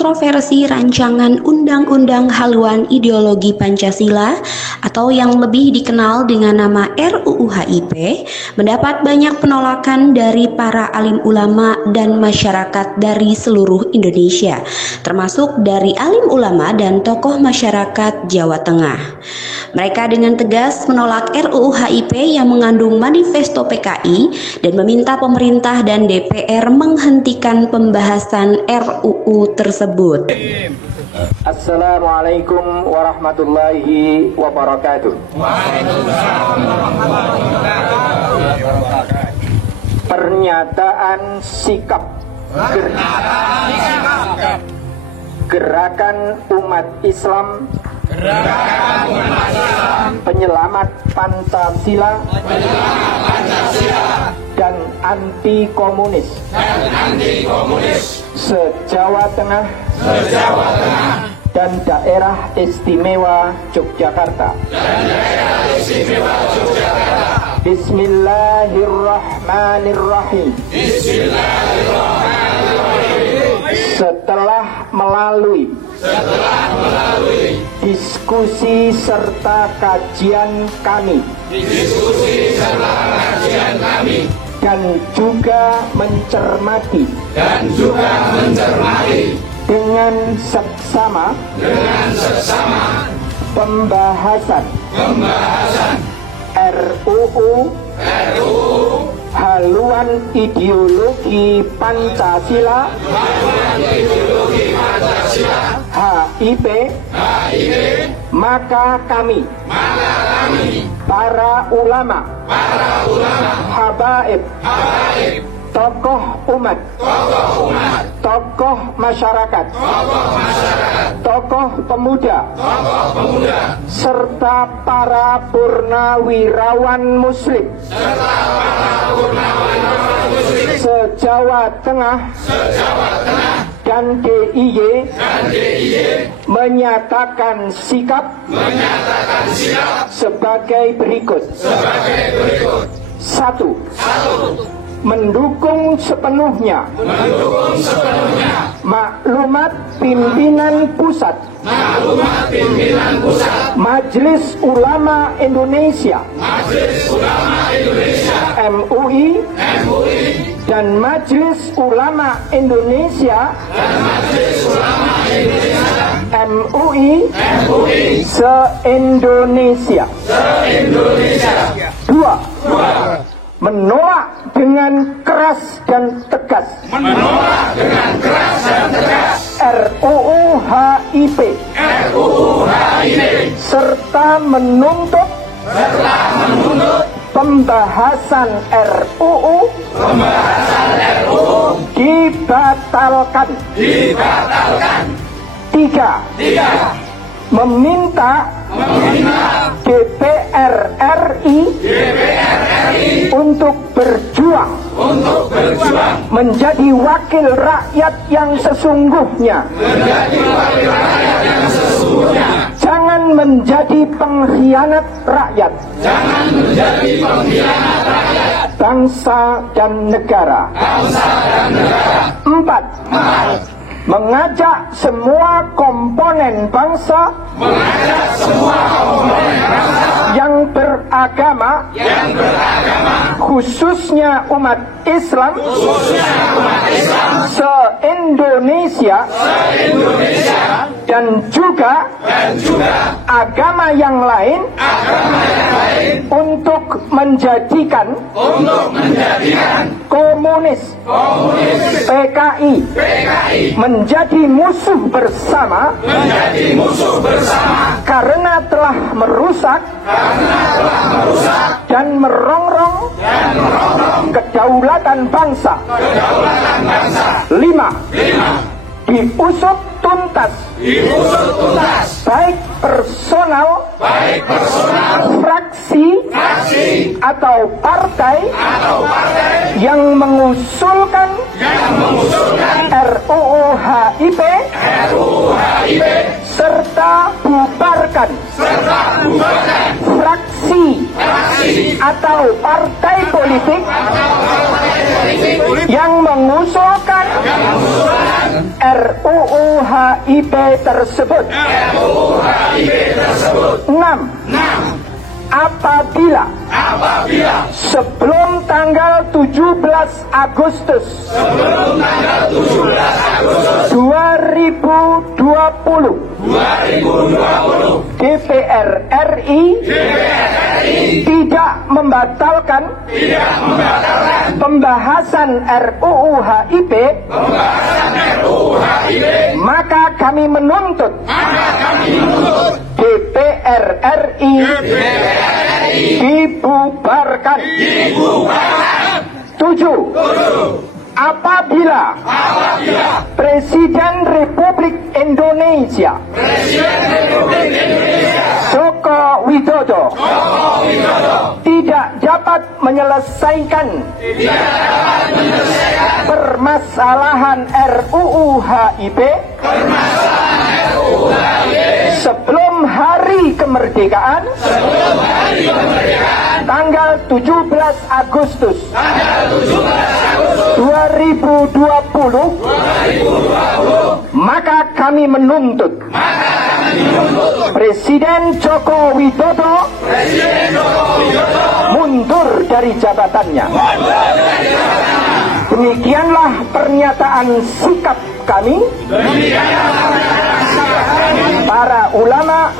kontroversi rancangan Undang-Undang Haluan Ideologi Pancasila atau yang lebih dikenal dengan nama RUU HIP mendapat banyak penolakan dari para alim ulama dan masyarakat dari seluruh Indonesia, termasuk dari alim ulama dan tokoh masyarakat Jawa Tengah. Mereka dengan tegas menolak RUU HIP yang mengandung manifesto PKI dan meminta pemerintah dan DPR menghentikan pembahasan RUU tersebut. Assalamualaikum warahmatullahi wabarakatuh. Pernyataan sikap Gerakan Umat Islam Penyelamat Pancasila dan anti komunis se-Jawa Tengah dan daerah istimewa Yogyakarta. Bismillahirrahmanirrahim. Setelah melalui diskusi serta kajian kami dan juga mencermati dengan seksama pembahasan RUU Haluan Ideologi Pancasila HIP, maka kami para ulama habaib, tokoh umat, tokoh masyarakat, tokoh pemuda, serta para purnawirawan muslim se-Jawa Tengah dan DIY menyatakan sikap sebagai berikut. 1. Mendukung sepenuhnya maklumat pimpinan pusat Majelis Ulama Indonesia MUI dan Majelis Ulama Indonesia MUI se-Indonesia. 2. Menolak dengan keras dan tegas RUU HIP serta menuntut pembahasan RUU dibatalkan. 3. Meminta DPR RI untuk berjuang menjadi wakil rakyat yang sesungguhnya. Jangan menjadi pengkhianat rakyat, bangsa dan negara. 4. Mengajak semua komponen bangsa yang beragama, khususnya umat Islam se-Indonesia dan juga agama yang lain untuk menjadikan komunis PKI menjadi musuh bersama karena telah merusak dan merongrong kedaulatan bangsa. 5. Diusut tuntas baik personal, fraksi atau partai yang mengusulkan RUU HIP serta bubarkan fraksi atau partai politik yang mengusulkan RUU HIP tersebut. 6. Apabila sebelum tanggal 17 Agustus 2020 DPR RI tidak membatalkan pembahasan RUU HIP, maka kami menuntut DPR RI dibubarkan. 7. Apabila Presiden Republik Indonesia Joko Widodo tidak dapat menyelesaikan permasalahan RUU HIP sebelum hari kemerdekaan tanggal 17 Agustus 2020, maka kami menuntut Presiden Joko Widodo mundur dari jabatannya. Demikianlah pernyataan sikap kami, para ulama,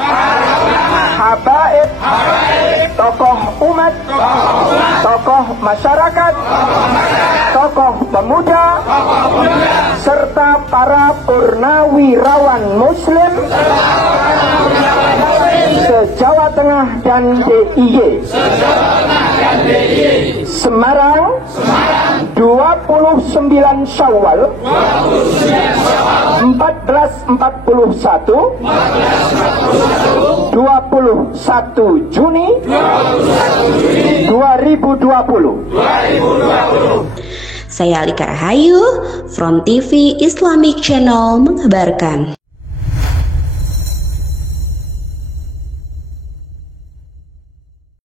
habaib, tokoh umat, tokoh masyarakat, tokoh pemuda, serta para purnawirawan Muslim se-Jawa Tengah dan DIY. Semarang, 29 Syawal 1441, 21 Juni 2020. Saya Alika Rahayu, From TV Islamic Channel mengabarkan.